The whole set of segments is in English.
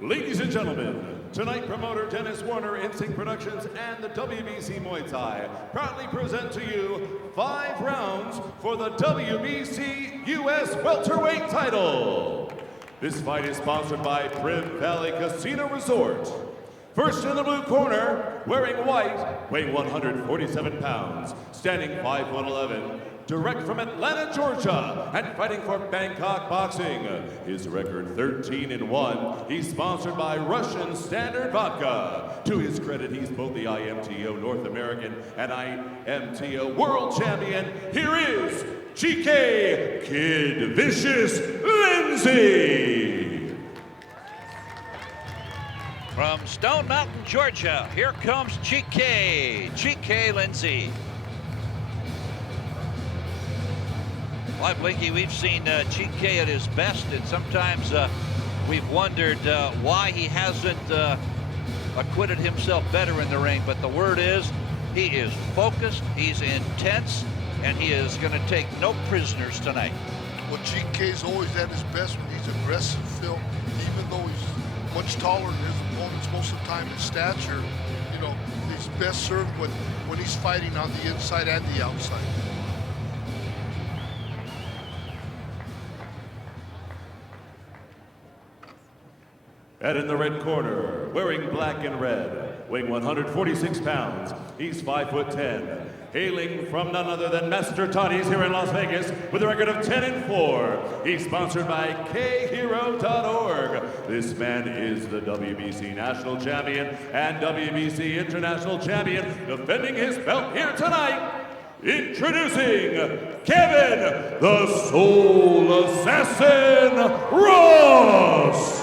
Ladies and gentlemen, tonight promoter Dennis Warner, Instinct Productions, and the WBC Muay Thai proudly present to you 5 rounds for the WBC US Welterweight title. This fight is sponsored by Primm Valley Casino Resort. First in the blue corner, wearing white, weighing 147 pounds, standing 5'11", direct from Atlanta, Georgia, and fighting for Bangkok Boxing. His record 13-1. He's sponsored by Russian Standard Vodka. To his credit, he's both the IMTO North American and IMTO World Champion. Here is Chike Kid Vicious Lindsey. From Stone Mountain, Georgia, here comes Chike Lindsey. Well, Blinky, we've seen Chike at his best, and sometimes we've wondered why he hasn't acquitted himself better in the ring. But the word is, he is focused, he's intense, and he is going to take no prisoners tonight. Well, Chike's always at his best when he's aggressive, Phil. Even though he's much taller than his opponents most of the time in stature, you know, he's best served when he's fighting on the inside and the outside. And in the red corner, wearing black and red, weighing 146 pounds, he's 5'10", hailing from none other than Master Toddy's here in Las Vegas with a record of 10-4. He's sponsored by khero.org. This man is the WBC National Champion and WBC International Champion, defending his belt here tonight. Introducing Kevin, the Soul Assassin Ross.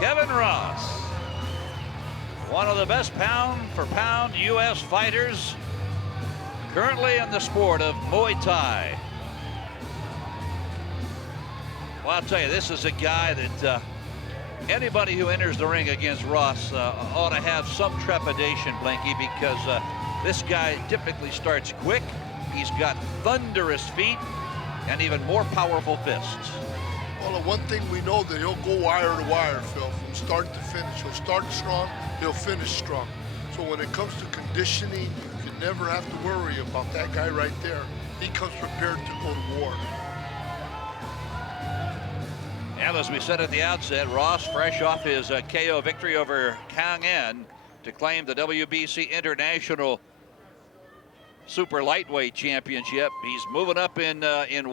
Kevin Ross, one of the best pound-for-pound U.S. fighters currently in the sport of Muay Thai. Well, I'll tell you, this is a guy that anybody who enters the ring against Ross ought to have some trepidation, Blinky, because this guy typically starts quick. He's got thunderous feet and even more powerful fists. Well, the one thing we know that he'll go wire to wire, Phil, from start to finish. He'll start strong, he'll finish strong. So when it comes to conditioning, you never have to worry about that guy right there. He comes prepared to go to war. And as we said at the outset, Ross, fresh off his KO victory over Kang En to claim the WBC International Super Lightweight Championship. He's moving up in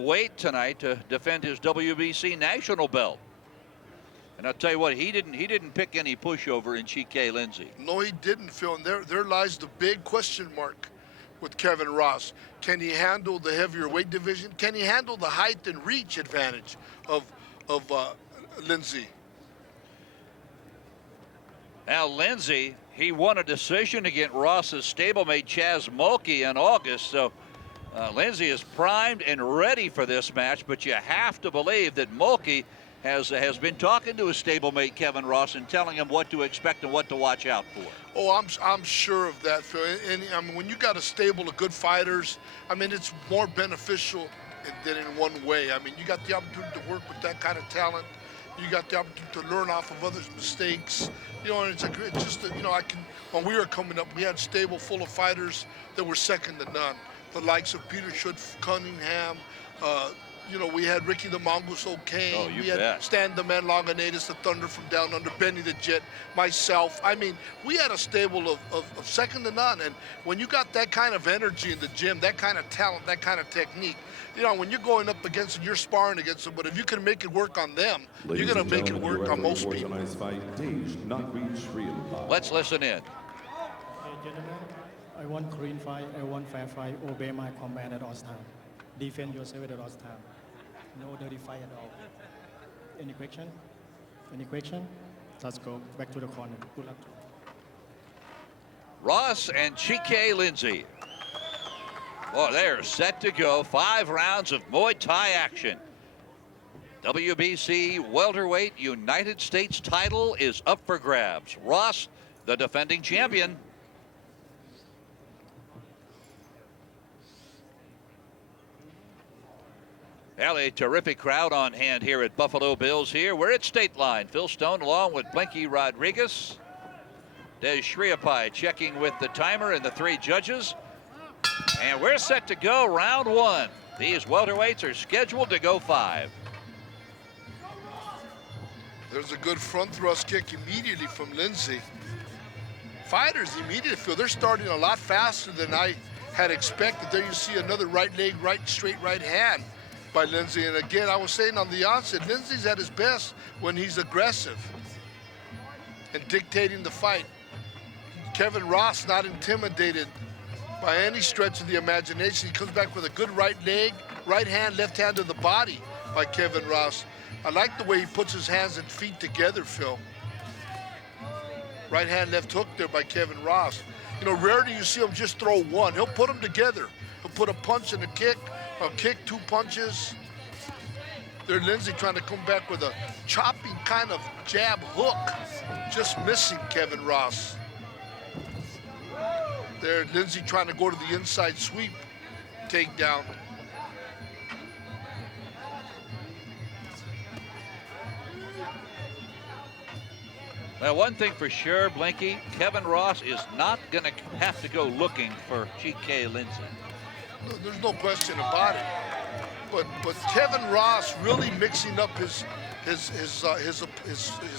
weight tonight to defend his WBC national belt. And I'll tell you what, he didn't pick any pushover in Chike Lindsey. No, he didn't, Phil. And there lies the big question mark with Kevin Ross. Can he handle the heavier weight division? Can he handle the height and reach advantage of Lindsey? Now Lindsey, he won a decision against Ross's stablemate Chaz Mulkey in August, so Lindsey is primed and ready for this match, but you have to believe that Mulkey has been talking to his stablemate Kevin Ross and telling him what to expect and what to watch out for. Oh, I'm sure of that, Phil. And I mean, when you got a stable of good fighters, I mean, it's more beneficial than in one way. I mean, you got the opportunity to work with that kind of talent. You got the opportunity to learn off of others' mistakes. You know, and it's just, you know, when we were coming up, we had stable full of fighters that were second to none. The likes of Peter Schutz, Cunningham, you know, we had Ricky the Mongoose O'Kane. Oh, you we bet. had Stan the Man Longanitis, the Thunder from Down Under, Benny the Jet, myself. I mean, we had a stable of second to none. And when you got that kind of energy in the gym, that kind of talent, that kind of technique, you know, when you're going up against them, you're sparring against them, but if you can make it work on them, you're going to make it work on most people. Let's listen in. Hey, gentlemen, I want clean fight, I want fair fight, obey my command at all times. Defend yourself at all times. No dirty fight at all. Any question? Any question? Let's go back to the corner. Good luck. Ross and Chike Lindsey. Well, they're set to go. 5 rounds of Muay Thai action. WBC Welterweight United States title is up for grabs. Ross, the defending champion. Well, a terrific crowd on hand here at Buffalo Bills here. We're at State Line. Phil Stone along with Blinky Rodriguez. Des Shriapai checking with the timer and the 3 judges. And we're set to go round 1. These welterweights are scheduled to go 5. There's a good front thrust kick immediately from Lindsey. Fighters immediately feel they're starting a lot faster than I had expected. There you see another right leg, straight right hand by Lindsey. And again, I was saying on the onset, Lindsey's at his best when he's aggressive and dictating the fight. Kevin Ross not intimidated by any stretch of the imagination. He comes back with a good right leg, right hand, left hand to the body by Kevin Ross. I like the way he puts his hands and feet together, Phil. Right hand, left hook there by Kevin Ross. You know, rarely you see him just throw one. He'll put them together. He'll put a punch and a kick, 2 punches. There, Lindsey trying to come back with a chopping kind of jab hook. Just missing Kevin Ross. There, Lindsey trying to go to the inside sweep takedown. Well, one thing for sure, Blinky, Kevin Ross is not going to have to go looking for Chike Lindsey. No, there's no question about it. But Kevin Ross really mixing up his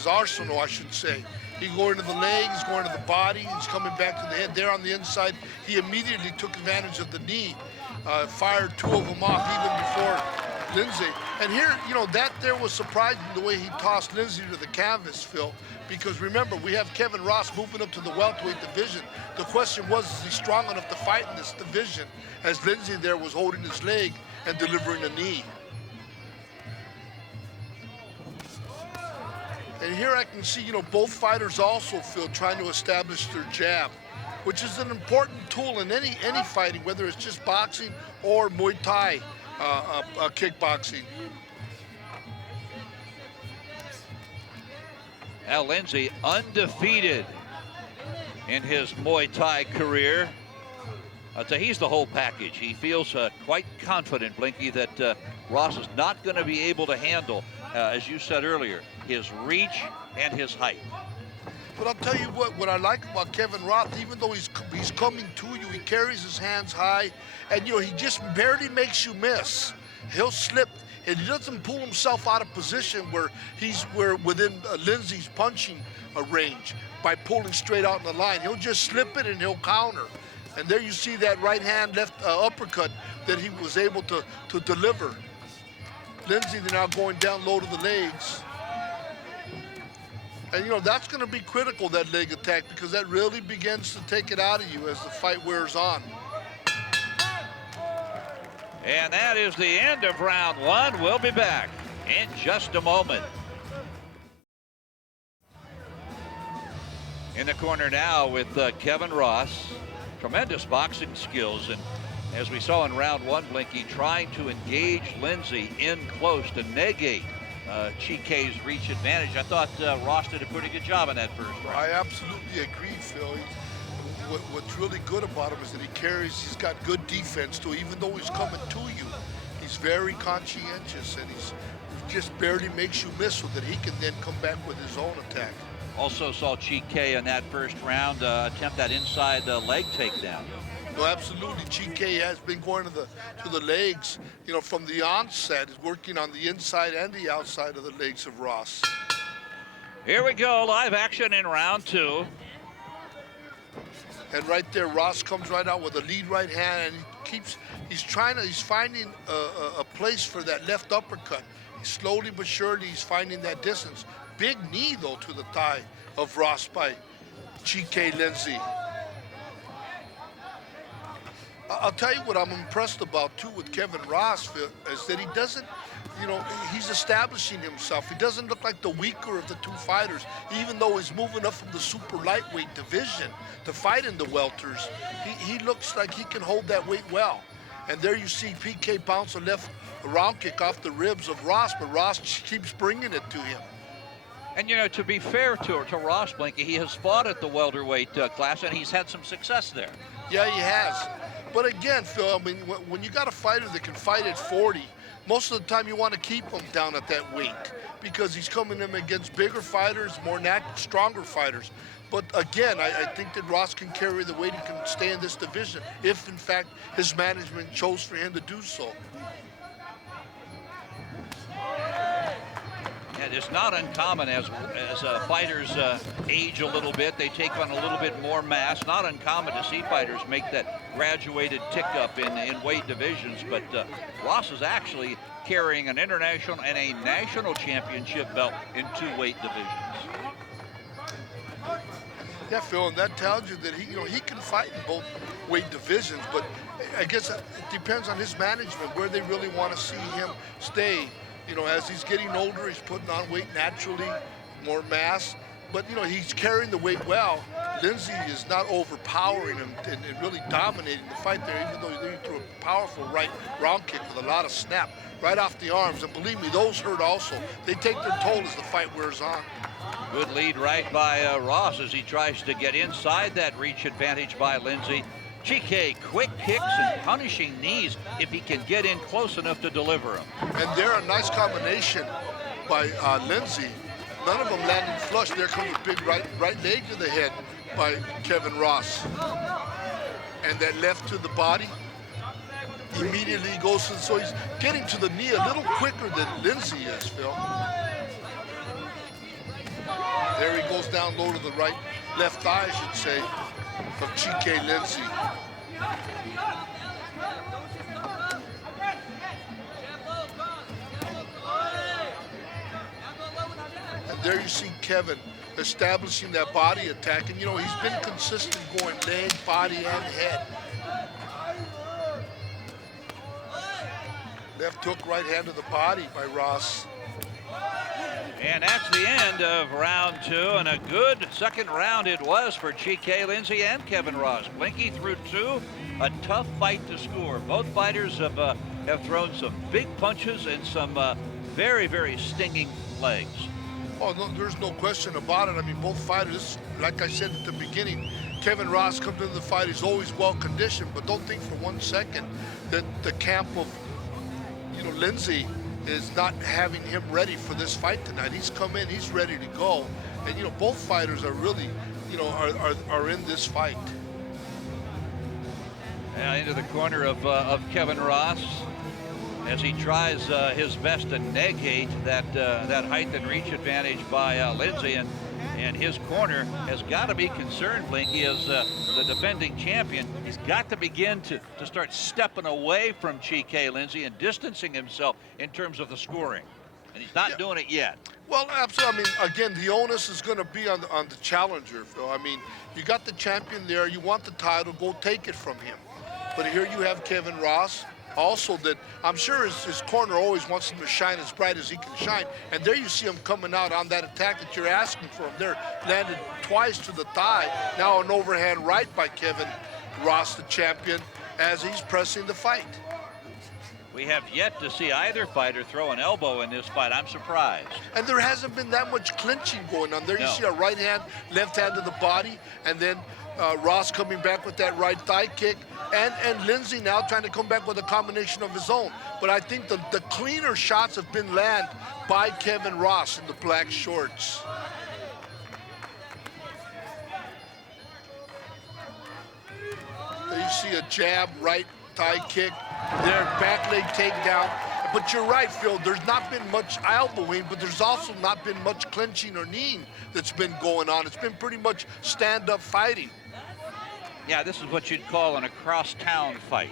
arsenal, I should say. He's going to the leg, he's going to the body, he's coming back to the head. There on the inside, he immediately took advantage of the knee, fired 2 of them off even before Lindsey. And here, you know, that there was surprising the way he tossed Lindsey to the canvas, Phil. Because remember, we have Kevin Ross moving up to the welterweight division. The question was, is he strong enough to fight in this division? As Lindsey there was holding his leg and delivering a knee. And here I can see, you know, both fighters also feel trying to establish their jab, which is an important tool in any fighting, whether it's just boxing or Muay Thai kickboxing. Al Lindsey undefeated in his Muay Thai career. I'd say he's the whole package. He feels quite confident, Blinky, that Ross is not going to be able to handle, as you said earlier, his reach and his height. But I'll tell you what I like about Kevin Ross, even though he's coming to you, he carries his hands high, and you know, he just barely makes you miss. He'll slip, and he doesn't pull himself out of position where we're within Lindsey's punching range by pulling straight out in the line. He'll just slip it and he'll counter. And there you see that right hand, left uppercut that he was able to deliver. Lindsey now going down low to the legs. And, you know, that's going to be critical, that leg attack, because that really begins to take it out of you as the fight wears on. And that is the end of round 1. We'll be back in just a moment. In the corner now with Kevin Ross. Tremendous boxing skills, and as we saw in round 1, Blinky trying to engage Lindsey in close to negate Chike's reach advantage. I thought Ross did a pretty good job in that first round. I absolutely agree, Phil. What's really good about him is that he's got good defense too. Even though he's coming to you, he's very conscientious, and he just barely makes you miss so that he can then come back with his own attack. Also saw Chike in that first round attempt that inside leg takedown. No, absolutely. Chike has been going to the legs, you know, from the onset, working on the inside and the outside of the legs of Ross. Here we go, live action in round 2. And right there, Ross comes right out with a lead right hand, and he's finding a place for that left uppercut. Slowly but surely, he's finding that distance. Big knee, though, to the thigh of Ross by Chike Lindsey. I'll tell you what I'm impressed about, too, with Kevin Ross, is that he doesn't, you know, he's establishing himself. He doesn't look like the weaker of the 2 fighters, even though he's moving up from the super lightweight division to fight in the welters. He looks like he can hold that weight well. And there you see PK bounce a left round kick off the ribs of Ross, but Ross keeps bringing it to him. And, you know, to be fair to Ross, Blinky, he has fought at the welterweight class, and he's had some success there. Yeah, he has. But again, Phil, I mean, when you got a fighter that can fight at 40, most of the time you want to keep him down at that weight because he's coming in against bigger fighters, stronger fighters. But again, I think that Ross can carry the weight. He can stay in this division if, in fact, his management chose for him to do so. And it's not uncommon as fighters age a little bit, they take on a little bit more mass. Not uncommon to see fighters make that graduated tick up in weight divisions, but Ross is actually carrying an international and a national championship belt in 2 weight divisions. Yeah, Phil, and that tells you that he can fight in both weight divisions, but I guess it depends on his management where they really want to see him stay. As he's getting older, he's putting on weight naturally, more mass, but he's carrying the weight well. Lindsey is not overpowering him and really dominating the fight there, even though he threw a powerful right round kick with a lot of snap right off the arms, and believe me, those hurt also. They take their toll as the fight wears on. Good lead right by Ross as he tries to get inside that reach advantage by Lindsey. Chike, quick kicks and punishing knees if he can get in close enough to deliver them. And they're a nice combination by Lindsey. None of them landing flush. There comes a big right leg to the head by Kevin Ross. And that left to the body immediately goes to, so he's getting to the knee a little quicker than Lindsey is, Phil. There he goes down low to the left thigh, I should say, of Chike Lindsey. And there you see Kevin establishing that body attack. And, he's been consistent going leg, body, and head. Left hook, right hand to the body by Ross. And that's the end of round 2, and a good second round it was for Chike Lindsey and Kevin Ross. Blinky threw 2, a tough fight to score. Both fighters have thrown some big punches and some very, very stinging legs. Oh, no, there's no question about it. I mean, both fighters, like I said at the beginning, Kevin Ross comes into the fight, he's always well conditioned, but don't think for 1 second that the camp of, Lindsey is not having him ready for this fight tonight. He's come in, he's ready to go. And, both fighters are really, are in this fight. Into the corner of Kevin Ross as he tries his best to negate that height and reach advantage by Lindsey. And his corner has got to be concerned, Blinky, as the defending champion. He's got to begin to start stepping away from Chike Lindsey and distancing himself in terms of the scoring. And he's not doing it yet. Well, absolutely. I mean, again, the onus is going to be on the challenger, Phil. I mean, you got the champion there. You want the title. Go take it from him. But here you have Kevin Ross. Also, that I'm sure his corner always wants him to shine as bright as he can shine. And there you see him coming out on that attack that you're asking for him. There, landed twice to the thigh. Now an overhand right by Kevin Ross, the champion, as he's pressing the fight. We have yet to see either fighter throw an elbow in this fight. I'm surprised. And there hasn't been that much clinching going on. There you see a right hand, left hand to the body, and then Ross coming back with that right thigh kick. And Lindsey now trying to come back with a combination of his own. But I think the cleaner shots have been landed by Kevin Ross in the black shorts. There you see a jab, right thigh kick. There, back leg takedown. But you're right, Phil, there's not been much elbowing, but there's also not been much clinching or kneeing that's been going on. It's been pretty much stand-up fighting. Yeah, this is what you'd call an across-town fight.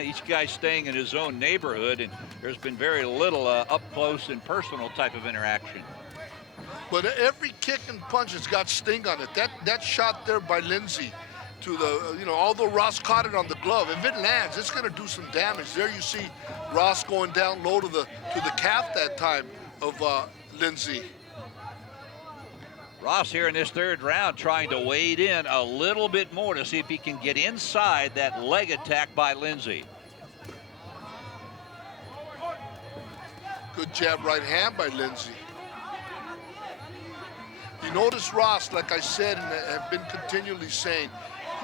Each guy staying in his own neighborhood, and there's been very little up-close and personal type of interaction. But every kick and punch has got sting on it. That shot there by Lindsey to the, although Ross caught it on the glove, if it lands, it's going to do some damage. There you see Ross going down low to the calf that time of Lindsey. Ross here in this third round trying to wade in a little bit more to see if he can get inside that leg attack by Lindsey. Good jab right hand by Lindsey. You notice Ross, like I said and have been continually saying,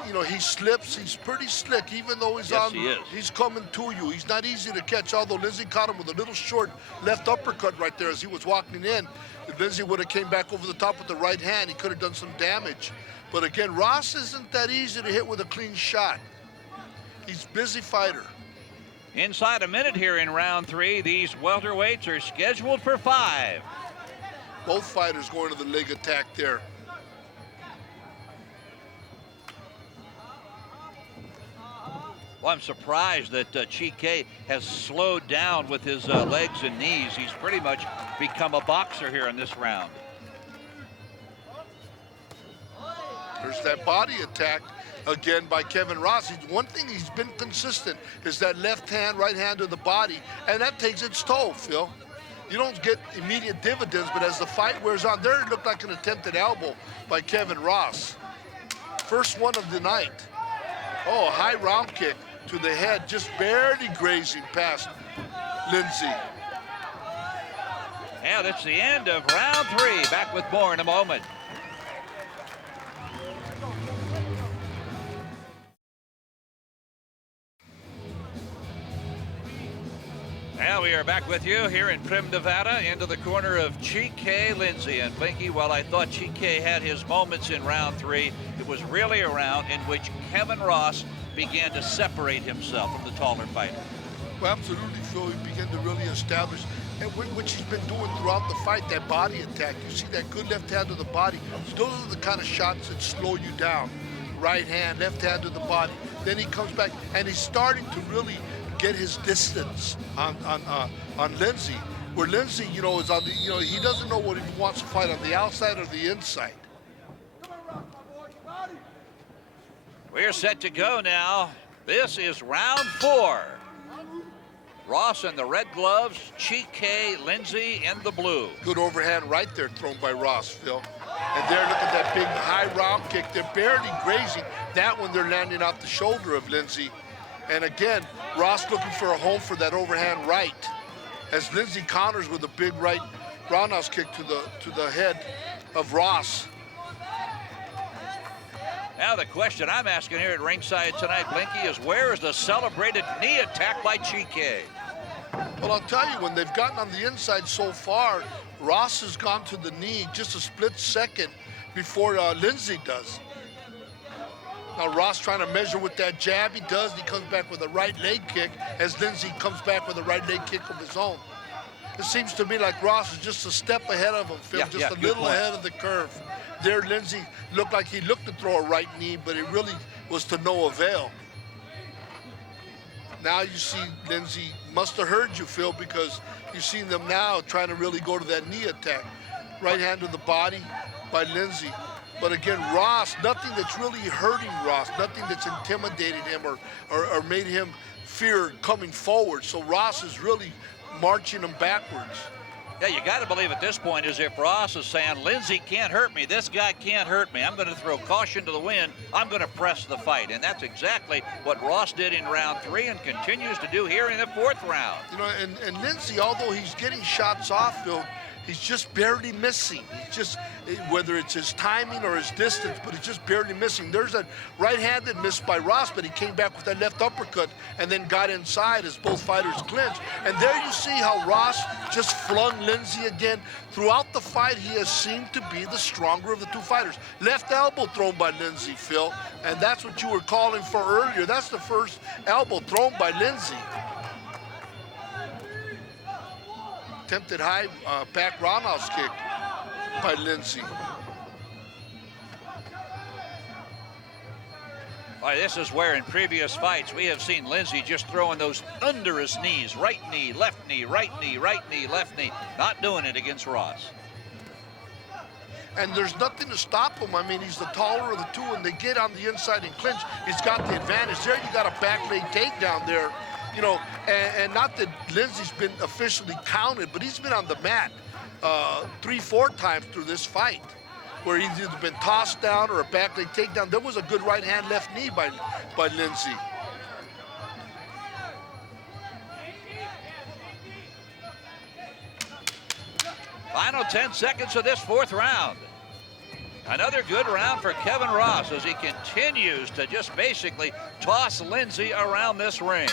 you know, he slips. He's pretty slick, even though he's Yes, he is. he's coming to you. He's not easy to catch, although Lindsey caught him with a little short left uppercut right there as he was walking in. If Lindsey would have came back over the top with the right hand, he could have done some damage. But again, Ross isn't that easy to hit with a clean shot. He's a busy fighter. Inside a minute here in round 3, these welterweights are scheduled for 5. Both fighters going to the leg attack there. Well, I'm surprised that Chike has slowed down with his legs and knees. He's pretty much become a boxer here in this round. There's that body attack again by Kevin Ross. One thing he's been consistent is that left hand, right hand to the body, and that takes its toll, Phil. You don't get immediate dividends, but as the fight wears on, there it looked like an attempted elbow by Kevin Ross. First one of the night. Oh, a high round kick to the head, just barely grazing past Lindsey. Yeah, that's the end of round 3. Back with more in a moment. Now we are back with you here in Primm, Nevada, into the corner of Chike Lindsey. And Blinky, while I thought Chike had his moments in round 3, it was really a round in which Kevin Ross began to separate himself from the taller fighter. Well, absolutely, Phil. He began to really establish, and which he's been doing throughout the fight, that body attack. You see that good left hand to the body. Those are the kind of shots that slow you down. Right hand, left hand to the body. Then he comes back, and he's starting to really get his distance on Lindsey, where Lindsey, you know, is on the, you know, he doesn't know what he wants to fight, on the outside or the inside. We're set to go now. This is round 4. Ross in the red gloves, Chike Lindsey in the blue. Good overhand right there thrown by Ross, Phil. And there, look at that big high round kick. They're barely grazing. That one, they're landing off the shoulder of Lindsey. And again, Ross looking for a home for that overhand right, as Lindsey counters with a big right roundhouse kick to the head of Ross. Now the question I'm asking here at ringside tonight, Blinky, is where is the celebrated knee attack by Chike? Well, I'll tell you, when they've gotten on the inside so far, Ross has gone to the knee just a split second before Lindsey does. Now Ross trying to measure with that jab. He does. He comes back with a right leg kick as Lindsey comes back with a right leg kick of his own. It seems to me like Ross is just a step ahead of him, Phil, just a little ahead of the curve. There, Lindsey looked like he looked to throw a right knee, but it really was to no avail. Now you see Lindsey must have heard you, Phil, because you've seen them now trying to really go to that knee attack. Right hand to the body by Lindsey. But again, Ross, nothing that's really hurting Ross, nothing that's intimidated him or made him fear coming forward. So Ross is really marching him backwards. Yeah, you got to believe at this point as if Ross is saying, Lindsey can't hurt me. This guy can't hurt me. I'm going to throw caution to the wind. I'm going to press the fight. And that's exactly what Ross did in round 3 and continues to do here in the 4th round. You know, and Lindsey, although he's getting shots off, Phil, he's just barely missing. He's just, whether it's his timing or his distance, but he's just barely missing. There's that right-handed miss by Ross, but he came back with that left uppercut and then got inside as both fighters clinched. And there you see how Ross just flung Lindsey again. Throughout the fight, he has seemed to be the stronger of the two fighters. Left elbow thrown by Lindsey, Phil, and that's what you were calling for earlier. That's the first elbow thrown by Lindsey. Attempted high back roundhouse kick by Lindsey. Boy, this is where in previous fights we have seen Lindsey just throwing those under his knees. Right knee, left knee, right knee, right knee, left knee. Not doing it against Ross. And there's nothing to stop him. I mean, he's the taller of the two, and they get on the inside and clinch. He's got the advantage. There you got a back leg takedown there. You know, and not that Lindsey's been officially counted, but he's been on the mat 3-4 times through this fight, where he's either been tossed down or a back leg takedown. There was a good right hand, left knee by Lindsey. Final 10 seconds of this 4th round. Another good round for Kevin Ross as he continues to just basically toss Lindsey around this ring.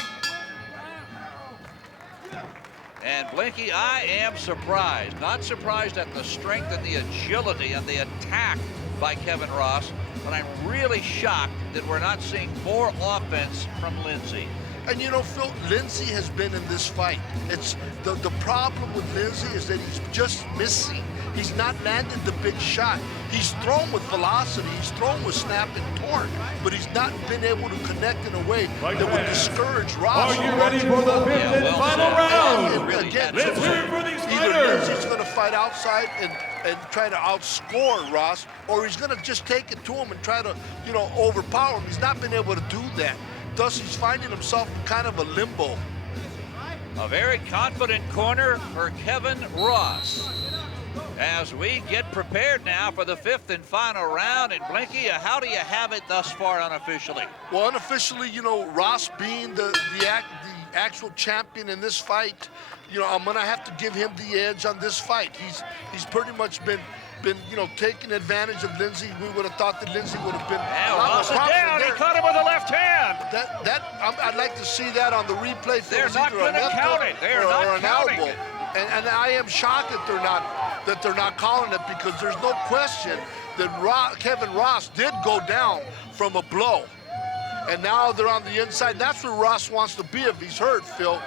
And Blinky, I am surprised. Not surprised at the strength and the agility and the attack by Kevin Ross, but I'm really shocked that we're not seeing more offense from Lindsey. And you know, Phil, Lindsey has been in this fight. It's the problem with Lindsey is that he's just missing. He's not landed the big shot. He's thrown with velocity, he's thrown with snap and torque, but he's not been able to connect in a way that would discourage Ross. Are you ready for the fifth and final round? Really Again, let's hear it for these either fighters. Lindsey's going to fight outside and try to outscore Ross, or he's going to just take it to him and try to, you know, overpower him. He's not been able to do that. Thus, he's finding himself in kind of a limbo. A very confident corner for Kevin Ross. As we get prepared now for the fifth and final round, and Blinky, how do you have it thus far unofficially? Well, unofficially, you know, Ross being the actual champion in this fight, you know, I'm gonna have to give him the edge on this fight. He's pretty much been you know, taking advantage of Lindsey. We would have thought that Lindsey would have been. Now Ross is down. He caught him with the left hand. I'd like to see that on the replay. They're not going to count it. They are not counting it. And I am shocked that they're not calling it, because there's no question that Kevin Ross did go down from a blow, and now they're on the inside. That's where Ross wants to be if he's hurt, Phil.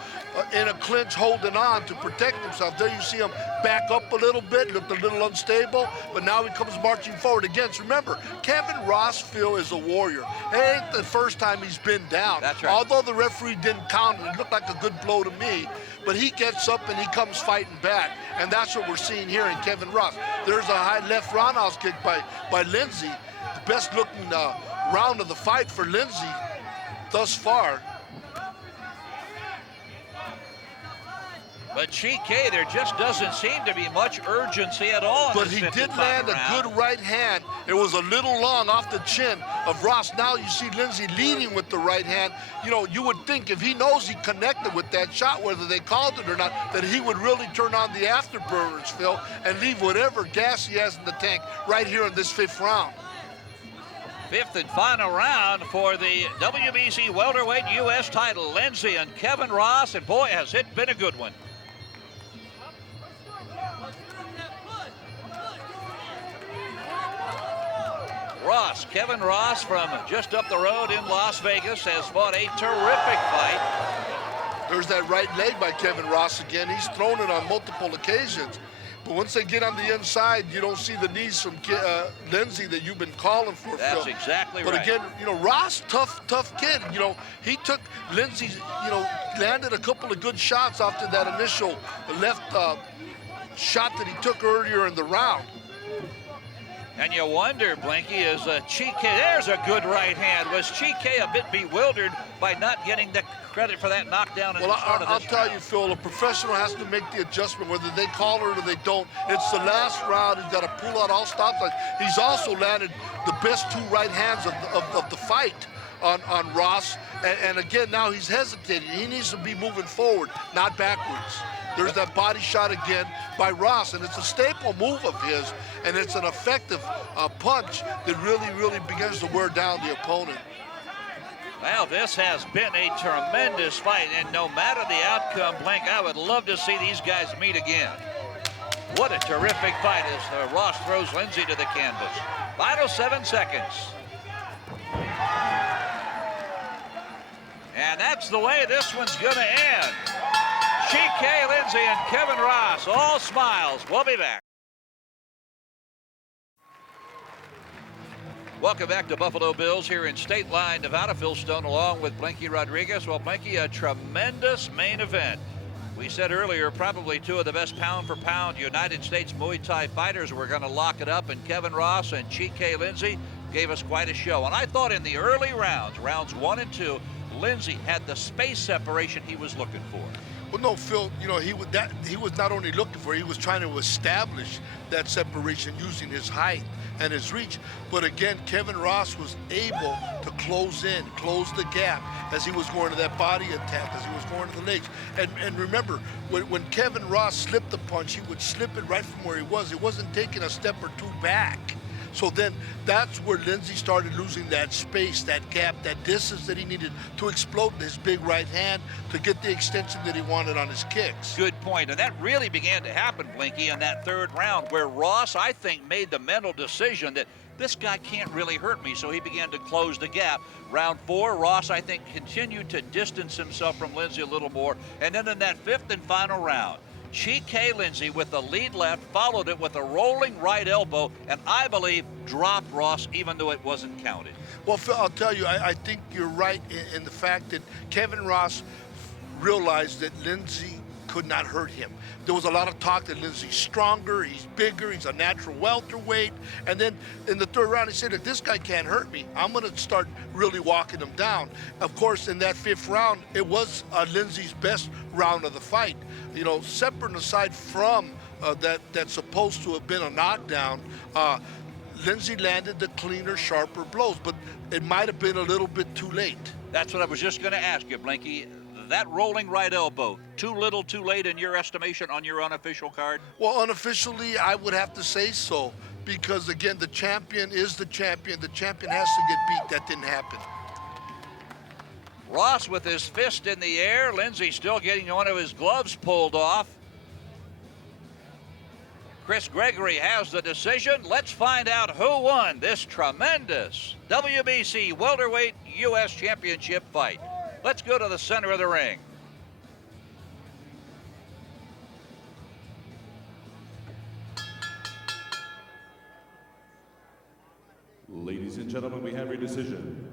In a clinch, holding on to protect himself. There you see him back up a little bit, looked a little unstable, but now he comes marching forward again. So remember, Kevin Ross, Phil, is a warrior. It ain't the first time he's been down. That's right. Although the referee didn't count, it looked like a good blow to me, but he gets up and he comes fighting back, and that's what we're seeing here in Kevin Ross. There's a high left roundhouse kick by Lindsey. The best looking round of the fight for Lindsey thus far. But Chike, there just doesn't seem to be much urgency at all. But he did land a good right hand. It was a little long off the chin of Ross. Now you see Lindsey leading with the right hand. You know, you would think if he knows he connected with that shot, whether they called it or not, that he would really turn on the afterburners, Phil, and leave whatever gas he has in the tank right here in this fifth round. Fifth and final round for the WBC Welterweight U.S. title. Lindsey and Kevin Ross, and boy, has it been a good one. Kevin Ross from just up the road in Las Vegas has fought a terrific fight. There's that right leg by Kevin Ross again. He's thrown it on multiple occasions. But once they get on the inside, you don't see the knees from Lindsey that you've been calling for, That's Phil. exactly right. But again, you know, Ross, tough kid. You know, he took Lindsey's, you know, landed a couple of good shots after that initial left shot that he took earlier in the round. And you wonder, Blinky, is Chike, there's a good right hand. Was Chike a bit bewildered by not getting the credit for that knockdown at the start of this I'll tell round? you, Phil, a professional has to make the adjustment, whether they call it or they don't. It's the last round. He's got to pull out all stops. He's also landed the best two right hands of the fight on Ross. And again, now he's hesitating. He needs to be moving forward, not backwards. There's that body shot again by Ross, and it's a staple move of his, and it's an effective punch that really begins to wear down the opponent. Well, this has been a tremendous fight, and no matter the outcome, Blink, I would love to see these guys meet again. What a terrific fight as Ross throws Lindsey to the canvas. Final 7 seconds. And that's the way this one's going to end. Chike Lindsey and Kevin Ross, all smiles. We'll be back. Welcome back to Buffalo Bills here in State Line, Nevada. Phil Stone along with Blinky Rodriguez. Well, Blinky, a tremendous main event. We said earlier, probably two of the best pound-for-pound United States Muay Thai fighters were going to lock it up, and Kevin Ross and Chike Lindsey gave us quite a show. And I thought in the early rounds, rounds 1 and 2, Lindsey had the space separation he was looking for. Well, no, Phil, you know, he was not only looking for, he was trying to establish that separation using his height and his reach. But again, Kevin Ross was able to close the gap as he was going to that body attack, as he was going to the legs. And remember, when Kevin Ross slipped the punch, he would slip it right from where he was. It wasn't taking a step or two back. So then that's where Lindsey started losing that space, that gap, that distance that he needed to explode his big right hand to get the extension that he wanted on his kicks. Good point. And that really began to happen, Blinky, in that third round, where Ross, I think, made the mental decision that this guy can't really hurt me, so he began to close the gap. Round 4, Ross, I think, continued to distance himself from Lindsey a little more. And then in that 5th and final round, Chike Lindsey with the lead left followed it with a rolling right elbow, and I believe dropped Ross even though it wasn't counted. Well, Phil, I'll tell you, I think you're right in the fact that Kevin Ross realized that Lindsey could not hurt him. There was a lot of talk that Lindsey's stronger, he's bigger, he's a natural welterweight. And then in the third round, he said, if this guy can't hurt me, I'm going to start really walking him down. Of course, in that 5th round, it was Lindsey's best round of the fight. You know, separate aside from that's supposed to have been a knockdown, Lindsey landed the cleaner, sharper blows, but it might have been a little bit too late. That's what I was just going to ask you, Blinky. That rolling right elbow, too little, too late in your estimation on your unofficial card? Well, unofficially, I would have to say so, because again, the champion is the champion. The champion has to get beat. That didn't happen. Ross with his fist in the air. Lindsey still getting one of his gloves pulled off. Chris Gregory has the decision. Let's find out who won this tremendous WBC Welterweight U.S. Championship fight. Let's go to the center of the ring. Ladies and gentlemen, we have your decision.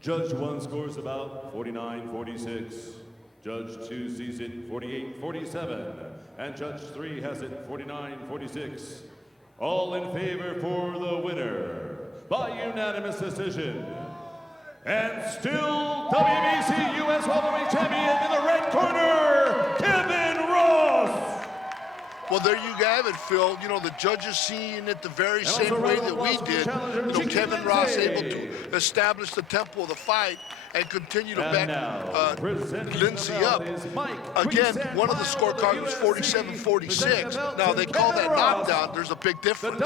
Judge 1 scores about 49-46. Judge 2 sees it 48-47. And Judge 3 has it 49-46. All in favor for the winner by unanimous decision. And still WBC U.S. Welterweight Champion in the red corner, Kevin Ross. Well, there you have it, Phil. You know, the judges seeing it the very same way that we did. You know, Kevin Ross able to establish the tempo of the fight and continue to back Lindsey up. Again, one of the scorecards was 47-46. Now, they call that knockdown. There's a big difference.